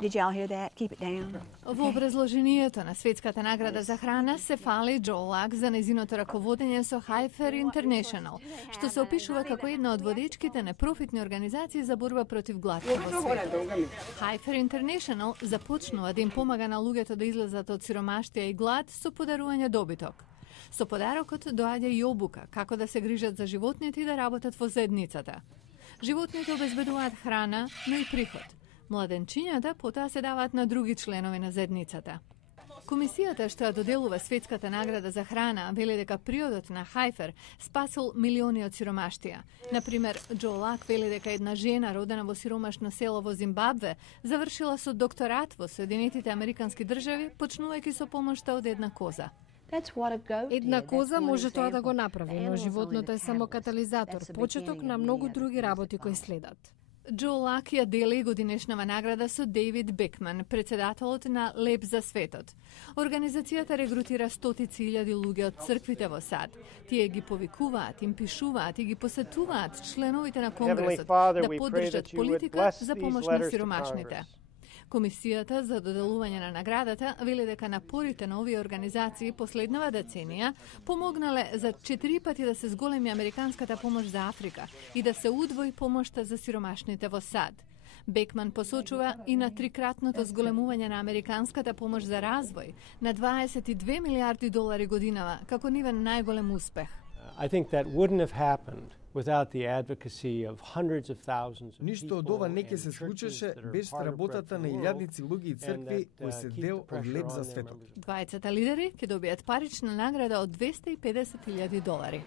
Did y'all hear that? Keep it down. Во образложението на Светската награда за храна се фали Джо Лак за незиното раководење со Heifer International, што се опишува како една од водечките непрофитни организации за борба против глад во светот. Heifer International започнува да им помага на луѓето да излезат од сиромаштија и глад со подарување добиток. Со подарокот доаѓа и обука како да се грижат за животните и да работат во заедницата. Животните обезбедуваат храна, но и приход. Младенчињата потоа се даваат на други членови на заедницата. Комисијата што ја доделува Светската награда за храна вели дека приодот на Heifer спасил милиони од сиромаштија. Например, Джо Лак вели дека една жена родена во сиромашно село во Зимбабве завршила со докторат во Соединетите Американски држави, почнувајќи со помошта од една коза. Една коза може тоа да го направи, но животното е само катализатор, почеток на многу други работи кои следат. Джо Лак ја дели годинешнава награда со Дейвид Бекман, председателот на Леп за светот. Организацијата регрутира стотици илјади луѓе од црквите во САД. Тие ги повикуваат, им пишуваат и ги посетуваат членовите на Конгресот да поддржат политика за помош на сиромашните. Комисијата за доделување на наградата вели дека напорите на овие организации последнава деценија помогнале за 4 пати да се зголеми американската помош за Африка и да се удвои помошта за сиромашните во САД. Бекман посочува и на трикратното зголемување на американската помош за развој на 22 милиарди долари годинава како нивен најголем успех. I think that wouldn't have happened without the advocacy of hundreds of thousands of Ништо од ова не ќе се случеше без работата на илјадници луѓе и цркви кои се дел од Леп за светот. Двајцата лидери ќе добијат парична награда од $250,000.